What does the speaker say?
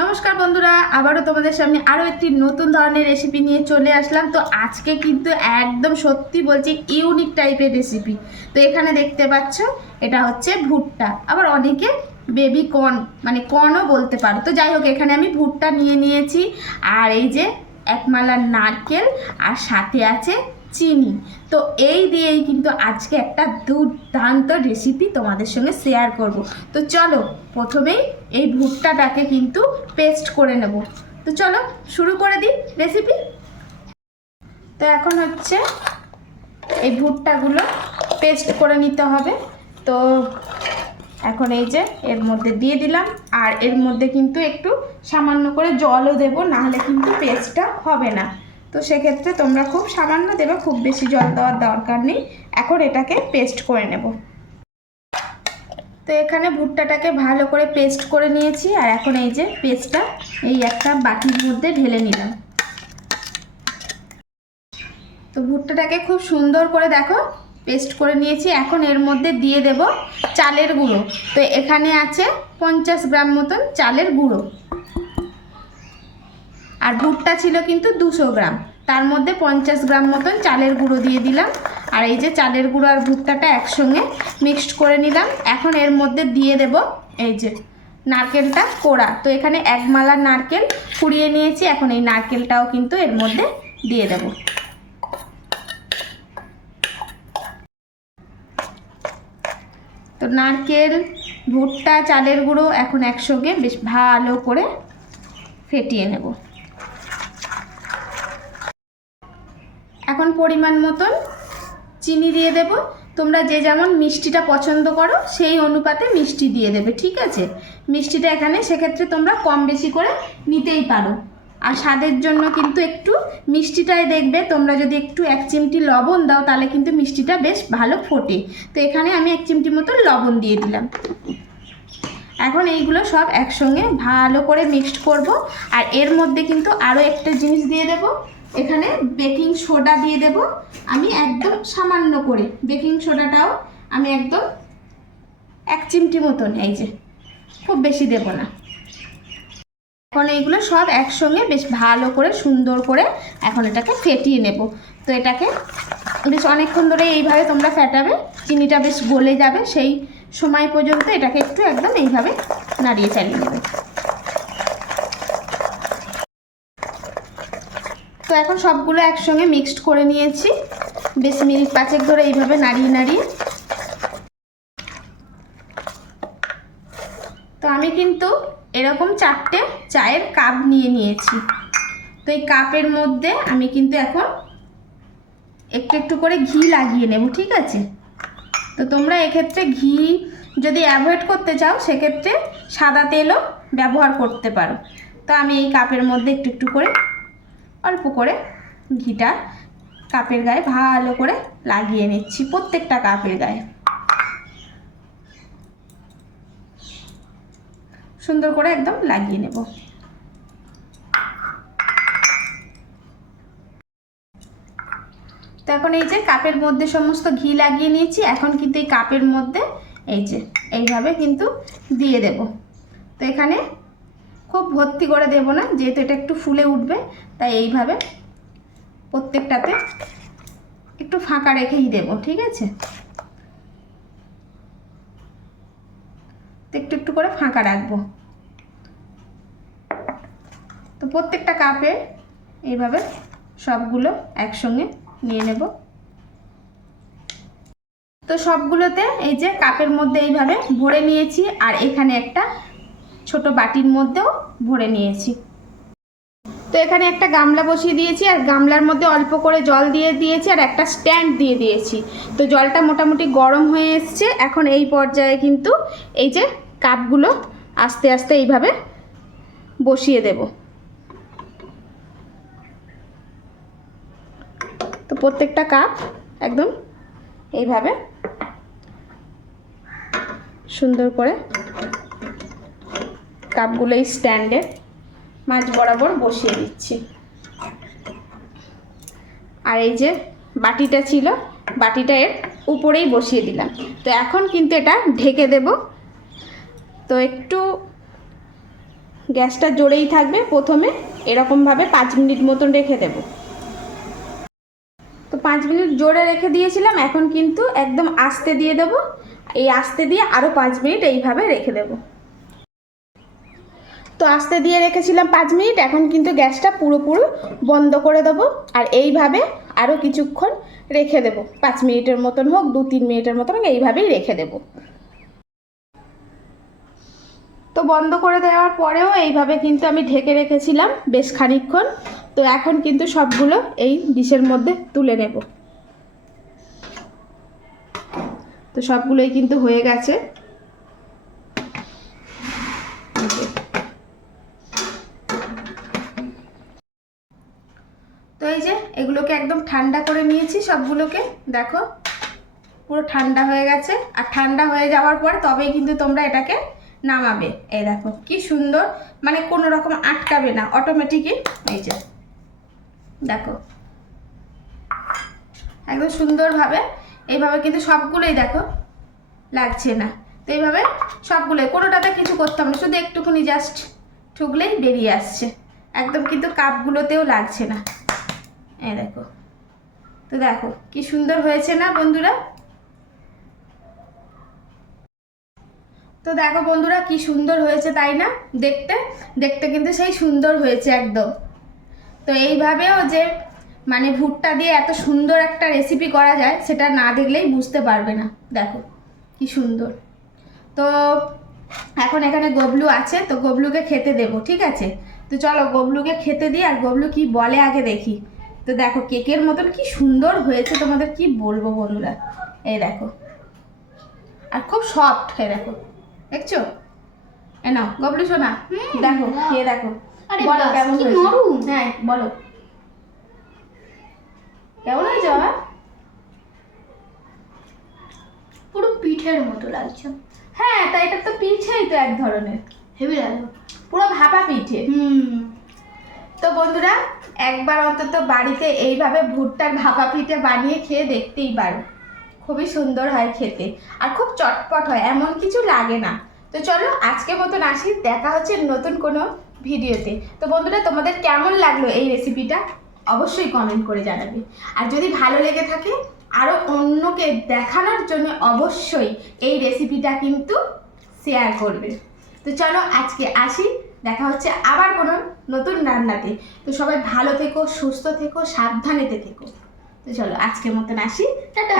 নমস্কার বন্ধুরা, আবারও তোমাদের সামনে আরও একটি নতুন ধরনের রেসিপি নিয়ে চলে আসলাম। তো আজকে কিন্তু একদম সত্যি বলছি ইউনিক টাইপের রেসিপি। তো এখানে দেখতে পাচ্ছ এটা হচ্ছে ভুট্টা, আবার অনেকে বেবি কর্ন মানে কর্নও বলতে পারো। তো যাই হোক, এখানে আমি ভুট্টা নিয়ে নিয়েছি, আর এই যে একমালা নারকেল, আর সাথে আছে চিনি। তো এই দিয়েই কিন্তু আজকে একটা দুর্দান্ত রেসিপি তোমাদের সঙ্গে শেয়ার করব। তো চলো প্রথমেই এই ভুট্টাটাকে কিন্তু পেস্ট করে নেব। তো চলো শুরু করে দিই রেসিপি। তো এখন হচ্ছে এই ভুট্টাগুলো পেস্ট করে নিতে হবে। তো এখন এই যে এর মধ্যে দিয়ে দিলাম, আর এর মধ্যে কিন্তু একটু সামান্য করে জলও দেবো, নাহলে কিন্তু পেস্টটা হবে না। তো সেক্ষেত্রে তোমরা খুব সামান্য দেবে, খুব বেশি জল দেওয়ার দরকার নেই। এখন এটাকে পেস্ট করে নেব। তো এখানে ভুট্টাটাকে ভালো করে পেস্ট করে নিয়েছি, আর এখন এই যে পেস্টটা এই একটা বাটির মধ্যে ঢেলে নিলাম। তো ভুট্টাটাকে খুব সুন্দর করে দেখো পেস্ট করে নিয়েছি। এখন এর মধ্যে দিয়ে দেব চালের গুঁড়ো। তো এখানে আছে 50 গ্রাম মতন চালের গুঁড়ো, আর ভুট্টা ছিল কিন্তু 200 গ্রাম, তার মধ্যে 50 গ্রাম মতন চালের গুঁড়ো দিয়ে দিলাম। আর এই যে চালের গুঁড়ো আর ভুট্টাটা একসঙ্গে মিক্সড করে নিলাম। এখন এর মধ্যে দিয়ে দেব এই যে নারকেলটা কোড়া। তো এখানে এক মালা নারকেল কুড়িয়ে নিয়েছি, এখন এই নারকেলটাও কিন্তু এর মধ্যে দিয়ে দেব। তো নারকেল, ভুট্টা, চালের গুঁড়ো এখন একসঙ্গে বেশ ভালো করে ফেটিয়ে নেব। এখন পরিমাণ মতন চিনি দিয়ে দেব। তোমরা যে যেমন মিষ্টিটা পছন্দ করো সেই অনুপাতে মিষ্টি দিয়ে দেবে, ঠিক আছে? মিষ্টিটা এখানে সেক্ষেত্রে তোমরা কম বেশি করে নিতেই পারো। আর স্বাদের জন্য কিন্তু একটু মিষ্টিটাই দেখবে, তোমরা যদি একটু 1 চিমটি লবণ দাও তাহলে কিন্তু মিষ্টিটা বেশ ভালো ফোটে। তো এখানে আমি 1 চিমটি মতো লবণ দিয়ে দিলাম। এখন এইগুলো সব একসঙ্গে ভালো করে মিক্সড করব। আর এর মধ্যে কিন্তু আরও একটা জিনিস দিয়ে দেব, এখানে বেকিং সোডা দিয়ে দেব আমি একদম সামান্য করে। বেকিং সোডাটাও আমি একদম 1 চিমটি মতন, এই যে খুব বেশি দেব না। এখন এইগুলো সব একসঙ্গে বেশ ভালো করে সুন্দর করে এখন এটাকে ফেটিয়ে নেব। তো এটাকে বেশ অনেকক্ষণ ধরে এইভাবে তোমরা ফেটাবে, চিনিটা বেশ গলে যাবে, সেই সময় পর্যন্ত এটাকে একটু একদম এইভাবে নাড়িয়ে চালিয়ে নেবে। তো এখন সবগুলো একসঙ্গে মিক্সড করে নিয়েছি, বেশ মিনিট 5 ধরে এইভাবে নাড়িয়ে নাড়িয়ে। তো আমি কিন্তু এরকম 4টে চায়ের কাপ নিয়ে নিয়েছি। তো এই কাপের মধ্যে আমি কিন্তু এখন একটু একটু করে ঘি লাগিয়ে নেব, ঠিক আছে? তো তোমরা এক্ষেত্রে ঘি যদি অ্যাভয়েড করতে চাও সেক্ষেত্রে সাদা তেলও ব্যবহার করতে পারো। তো আমি এই কাপের মধ্যে একটু একটু করে অল্প করে ঘিটা কাপের গায়ে ভালো করে লাগিয়ে নিচ্ছি, প্রত্যেকটা কাপের গায়ে সুন্দর করে একদম লাগিয়ে নেব। তো এখন এই যে কাপের মধ্যে সমস্ত ঘি লাগিয়ে নিয়েছি, এখন কিন্তু এই কাপের মধ্যে এই যে এইভাবে কিন্তু দিয়ে দেব। তো এখানে খুব ভর্তি করে দেব না, যেহেতু এটা একটু ফুলে উঠবে, তাই এইভাবে প্রত্যেকটাতে একটু ফাঁকা রেখেই দেব, ঠিক আছে? তো একটু একটু করে ফাঁকা রাখবো। তো প্রত্যেকটা কাপে এইভাবে সবগুলো একসঙ্গে নিয়ে নেব। তো সবগুলোতে এই যে কাপের মধ্যে এইভাবে ভরে নিয়েছি, আর এখানে একটা ছোট বাটির মধ্যেও ভরে নিয়েছি। তো এখানে একটা গামলা বসিয়ে দিয়েছি, আর গামলার মধ্যে অল্প করে জল দিয়ে দিয়েছি, আর একটা স্ট্যান্ড দিয়ে দিয়েছি। তো জলটা মোটামুটি গরম হয়ে এসছে। এখন এই পর্যায়ে কিন্তু এই যে কাপগুলো আস্তে আস্তে এইভাবে বসিয়ে দেব। তো প্রত্যেকটা কাপ একদম এইভাবে সুন্দর করে কাপগুলো এই স্ট্যান্ডের মাঝ বরাবর বসিয়ে দিচ্ছি। আর এই যে বাটিটা ছিল, বাটিটা এর উপরেই বসিয়ে দিলাম। তো এখন কিন্তু এটা ঢেকে দেব। তো একটু গ্যাসটা জোরেই থাকবে। প্রথমে এরকমভাবে 5 মিনিট মতন রেখে দেব। তো 5 মিনিট জোরে রেখে দিয়েছিলাম, এখন কিন্তু একদম আস্তে দিয়ে দেব। এই আস্তে দিয়ে আরও 5 মিনিট এইভাবে রেখে দেব। তো আস্তে দিয়ে রেখেছিলাম 5 মিনিট, এখন কিন্তু গ্যাসটা পুরোপুরি বন্ধ করে দেবো। আর এইভাবে আরও কিছুক্ষণ রেখে দেব, 5 মিনিটের মতন হোক, 2-3 মিনিটের মতন হোক, এইভাবেই রেখে দেব। তো বন্ধ করে দেওয়ার পরেও এইভাবে কিন্তু আমি ঢেকে রেখেছিলাম বেশ খানিকক্ষণ। তো এখন কিন্তু সবগুলো এই ডিশের মধ্যে তুলে নেব। তো সবগুলোই কিন্তু হয়ে গেছে। তো এই যে এগুলোকে একদম ঠান্ডা করে নিয়েছি সবগুলোকে, দেখো পুরো ঠান্ডা হয়ে গেছে। আর ঠান্ডা হয়ে যাওয়ার পর তবেই কিন্তু তোমরা এটাকে নামাবে। এই দেখো কি সুন্দর, মানে কোনো রকম আটকাবে না, অটোমেটিকই। এই যে দেখো একদম সুন্দরভাবে এইভাবে কিন্তু সবগুলোই দেখো লাগছে না। তো এইভাবে সবগুলোই, কোনোটাতে কিছু করতাম না, শুধু একটুখানি জাস্ট ঠুকলেই বেরিয়ে আসছে, একদম কিন্তু কাপগুলোতেও লাগছে না। এই দেখো, তো দেখো কি সুন্দর হয়েছে না বন্ধুরা? তো দেখো বন্ধুরা কি সুন্দর হয়েছে, তাই না? দেখতে দেখতে কিন্তু সেই সুন্দর হয়েছে একদম। তো এইভাবেও যে মানে ভুট্টা দিয়ে এত সুন্দর একটা রেসিপি করা যায়, সেটা না দেখলেই বুঝতে পারবে না। দেখো কি সুন্দর। তো এখন এখানে গবলু আছে, তো গবলুকে খেতে দেবো, ঠিক আছে? তো চলো গবলুকে খেতে দিই, আর গবলু কি বলে আগে দেখি। তো দেখো কেকের মতন কি সুন্দর হয়েছে, তোমাদের কি বলবো বন্ধুরা। এই দেখো, আর খুব সফট, এই দেখো দেখছো? এ নাও গবলু সোনা, দেখো খেয়ে দেখো, বলো কেমন হয়েছে। হ্যাঁ বলো কেমন হয়েছে বাবা? পুরো পিঠের মতো লাগছে। হ্যাঁ, তাই এটা তো পিঠেই তো এক ধরনের, হেভি লাগলো, পুরো ভাপা পিঠে। তো বন্ধুরা একবার অন্তত বাড়িতে এইভাবে ভুট্টার ভাপা পিঠে বানিয়ে খেয়ে দেখতেই পারো, খুবই সুন্দর হয় খেতে, আর খুব চটপট হয়, এমন কিছু লাগে না। তো চলো আজকের মতন আসি, দেখা হচ্ছে নতুন কোনো ভিডিওতে। তো বন্ধুরা তোমাদের কেমন লাগলো এই রেসিপিটা অবশ্যই কমেন্ট করে জানাবে। আর যদি ভালো লেগে থাকে আরও অন্যকে দেখানোর জন্য অবশ্যই এই রেসিপিটা কিন্তু শেয়ার করবে। তো চলো আজকে আসি, দেখা হচ্ছে আবার কোনো নতুন রান্নাতে। তো সবাই ভালো থেকো, সুস্থ থেকো, সাবধানেতে থেকো। তো চলো আজকের মতন আসি, টাটা।